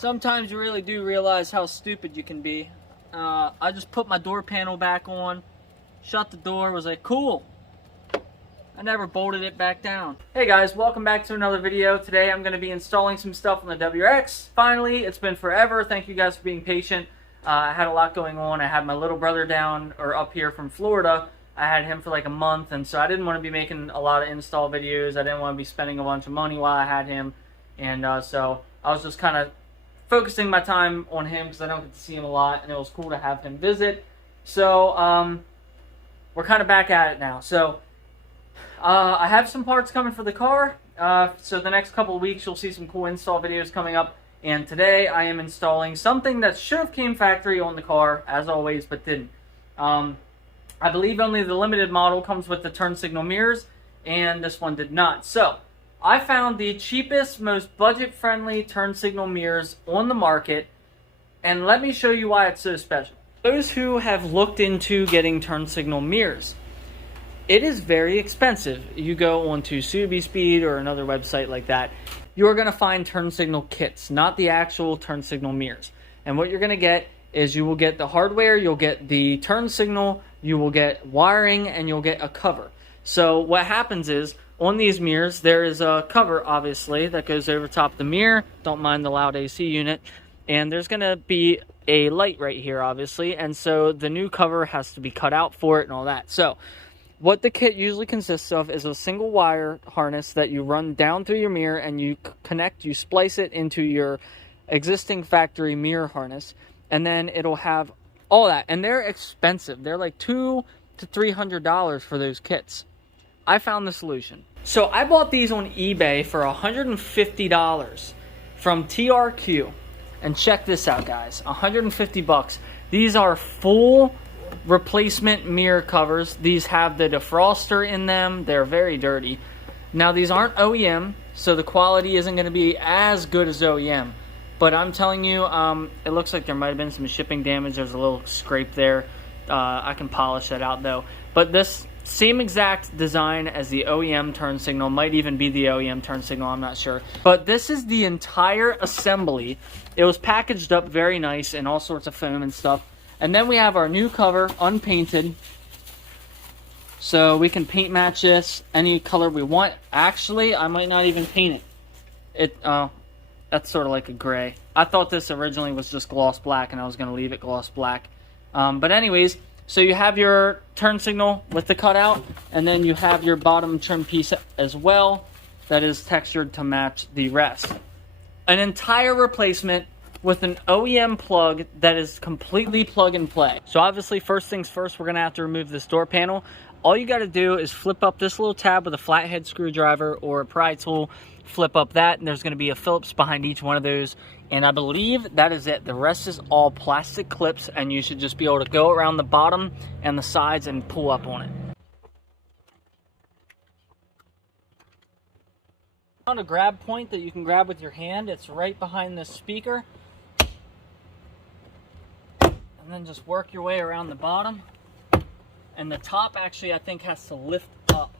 Sometimes you really do realize how stupid you can be. I just put my door panel back on, shut the door, was like, cool. I never bolted it back down. Hey guys, welcome back to another video. Today I'm going to be installing some stuff on the WRX. Finally, it's been forever. Thank you guys for being patient. I had a lot going on. I had my little brother down, or up here from Florida. I had him for like a month, and so I didn't want to be making a lot of install videos. I didn't want to be spending a bunch of money while I had him. And so I was just kind of focusing my time on him because I don't get to see him a lot, and it was cool to have him visit. So we're kind of back at it now. So I have some parts coming for the car. So the next couple of weeks you'll see some cool install videos coming up. And today I am installing something that should have came factory on the car, as always, but didn't. I believe only the limited model comes with the turn signal mirrors, and this one did not. So I found the cheapest, most budget-friendly turn signal mirrors on the market, and let me show you why it's so special. Those who have looked into getting turn signal mirrors, it is very expensive. You go onto Grimmspeed or another website like that, you're going to find turn signal kits, not the actual turn signal mirrors. And what you're going to get is you will get the hardware, you'll get the turn signal, you will get wiring, and you'll get a cover. So what happens is, on these mirrors, there is a cover, obviously, that goes over top of the mirror. Don't mind the loud AC unit. And there's going to be a light right here, obviously. And so the new cover has to be cut out for it and all that. So what the kit usually consists of is a single wire harness that you run down through your mirror, and you connect, you splice it into your existing factory mirror harness, and then it'll have all that. And they're expensive. They're like $200 to $300 for those kits. I found the solution. So I bought these on eBay for $150 from TRQ. And check this out, guys. 150 bucks. These are full replacement mirror covers. These have the defroster in them. They're very dirty. Now, these aren't OEM, so the quality isn't going to be as good as OEM. But I'm telling you, it looks like there might have been some shipping damage. There's a little scrape there. I can polish that out, though. But this same exact design as the OEM turn signal, might even be the OEM turn signal, I'm not sure. But this is the entire assembly. It was packaged up very nice in all sorts of foam and stuff. And then we have our new cover, unpainted. So we can paint match this any color we want. Actually, I might not even paint it. That's sort of like a gray. I thought this originally was just gloss black, and I was going to leave it gloss black. But anyways, so you have your turn signal with the cutout, and then you have your bottom trim piece as well that is textured to match the rest. An entire replacement with an OEM plug that is completely plug and play. So obviously, first things first, we're going to have to remove this door panel. All you got to do is flip up this little tab with a flathead screwdriver or a pry tool. Flip up that, and there's going to be a Phillips behind each one of those. And I believe that is it. The rest is all plastic clips, and you should just be able to go around the bottom and the sides and pull up on it. Found a grab point that you can grab with your hand. It's right behind this speaker. And then just work your way around the bottom. And the top actually, I think, has to lift up.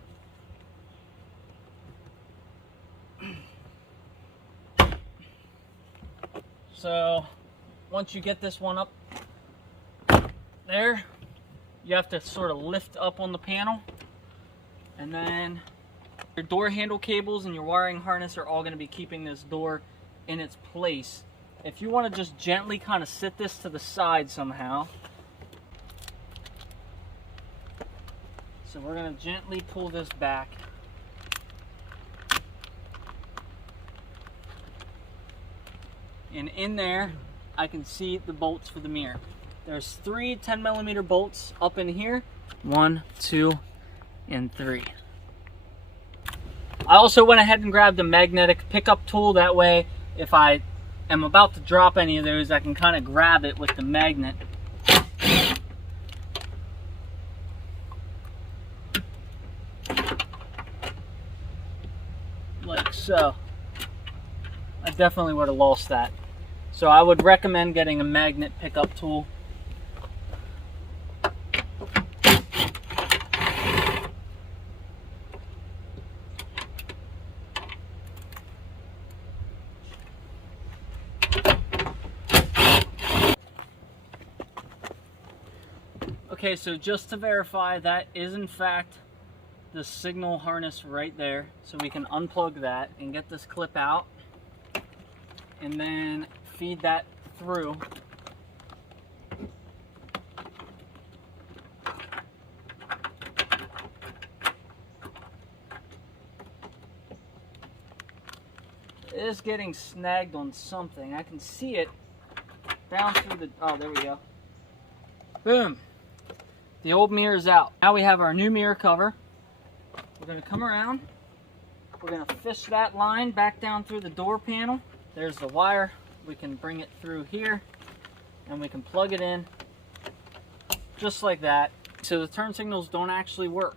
So once you get this one up there, you have to sort of lift up on the panel, and then your door handle cables and your wiring harness are all going to be keeping this door in its place. If you want to just gently kind of sit this to the side somehow, so we're going to gently pull this back. And in there, I can see the bolts for the mirror. There's 3 10mm bolts up in here. 1, 2, and 3. I also went ahead and grabbed a magnetic pickup tool. That way, if I am about to drop any of those, I can kind of grab it with the magnet. Like so. I definitely would have lost that. So I would recommend getting a magnet pickup tool. Okay, so just to verify, that is in fact the signal harness right there. So we can unplug that and get this clip out and then feed that through. It is getting snagged on something. I can see it down through the, oh, there we go. Boom. The old mirror is out. Now we have our new mirror cover. We're going to come around. We're going to fish that line back down through the door panel. There's the wire. We can bring it through here and we can plug it in just like that. So the turn signals don't actually work.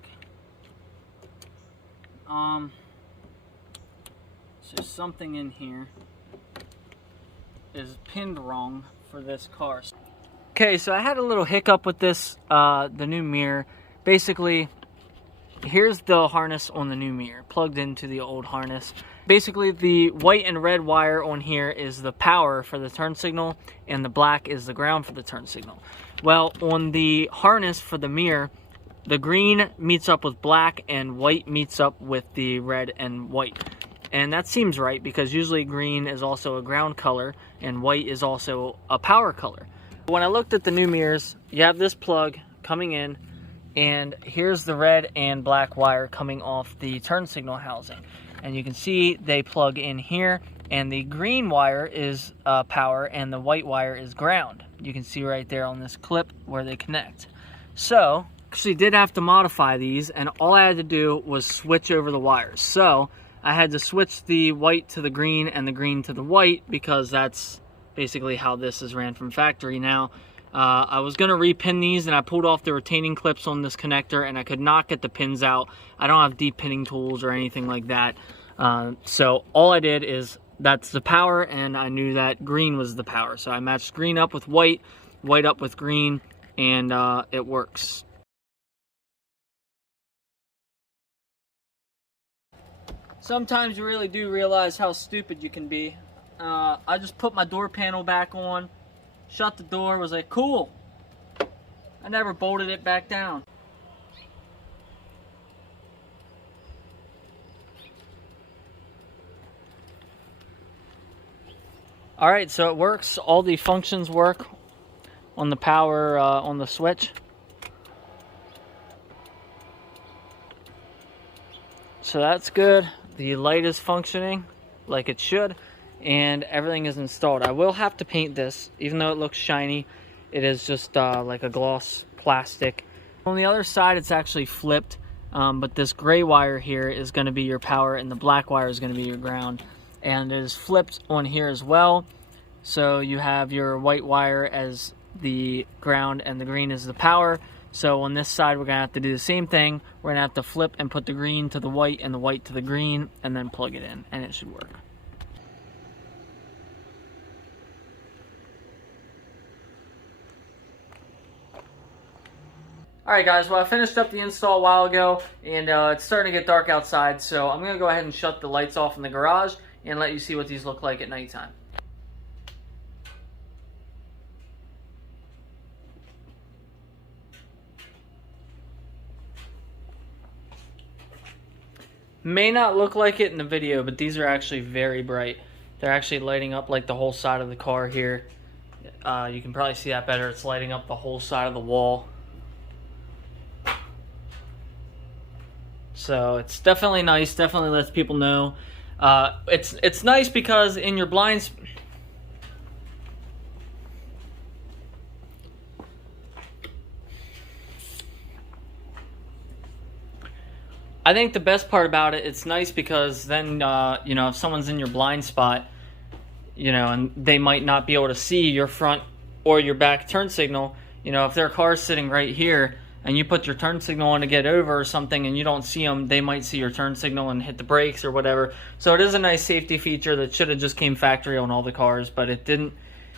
So something in here is pinned wrong for this car. Okay, so I had a little hiccup with this, the new mirror. Basically, here's the harness on the new mirror, plugged into the old harness. Basically, the white and red wire on here is the power for the turn signal, and the black is the ground for the turn signal. Well, on the harness for the mirror, the green meets up with black, and white meets up with the red and white. And that seems right, because usually green is also a ground color, and white is also a power color. When I looked at the new mirrors, you have this plug coming in, and here's the red and black wire coming off the turn signal housing. And you can see they plug in here, and the green wire is power, and the white wire is ground. You can see right there on this clip where they connect. So, actually did have to modify these, and all I had to do was switch over the wires. So, I had to switch the white to the green and the green to the white, because that's basically how this is ran from factory. Now, I was going to repin these, and I pulled off the retaining clips on this connector, and I could not get the pins out. I don't have deep pinning tools or anything like that. So all I did is, that's the power, and I knew that green was the power. So I matched green up with white, white up with green, and it works. Sometimes you really do realize how stupid you can be. I just put my door panel back on, shut the door, was like, cool. I never bolted it back down. Alright, so it works. All the functions work on the power, on the switch. So that's good. The light is functioning like it should, and everything is installed. I will have to paint this, even though it looks shiny. It is just like a gloss plastic. On the other side, it's actually flipped, but this gray wire here is going to be your power, and the black wire is going to be your ground. And it is flipped on here as well. So you have your white wire as the ground, and the green is the power. So on this side, we're going to have to do the same thing. We're going to have to flip and put the green to the white and the white to the green, and then plug it in, and it should work. Alright guys, well I finished up the install a while ago, and it's starting to get dark outside, so I'm going to go ahead and shut the lights off in the garage and let you see what these look like at nighttime. May not look like it in the video, but these are actually very bright. They're actually lighting up like the whole side of the car here. You can probably see that better. It's lighting up the whole side of the wall. So it's definitely nice. Definitely lets people know. It's nice because in your blinds, I think the best part about it, it's nice because then, you know, if someone's in your blind spot, you know, and they might not be able to see your front or your back turn signal, you know, if their car's sitting right here and you put your turn signal on to get over or something and you don't see them, they might see your turn signal and hit the brakes or whatever. So it is a nice safety feature that should have just came factory on all the cars, but it didn't.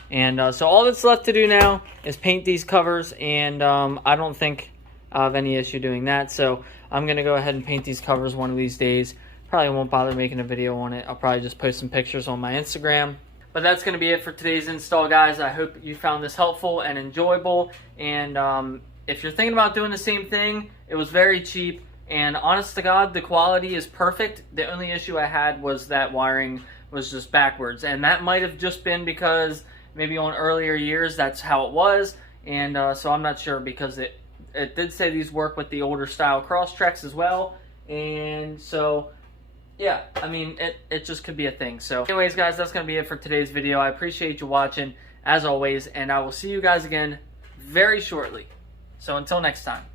And so all that's left to do now is paint these covers, and I don't think I have any issue doing that. So I'm going to go ahead and paint these covers one of these days. Probably won't bother making a video on it. I'll probably just post some pictures on my Instagram. But that's going to be it for today's install, guys. I hope you found this helpful and enjoyable. And if you're thinking about doing the same thing, it was very cheap. And honest to God, the quality is perfect. The only issue I had was that wiring was just backwards. And that might have just been because maybe on earlier years that's how it was. And so I'm not sure, because it did say these work with the older style Crosstreks as well. And so, yeah, I mean, it just could be a thing. So anyways, guys, that's going to be it for today's video. I appreciate you watching, as always. And I will see you guys again very shortly. So until next time.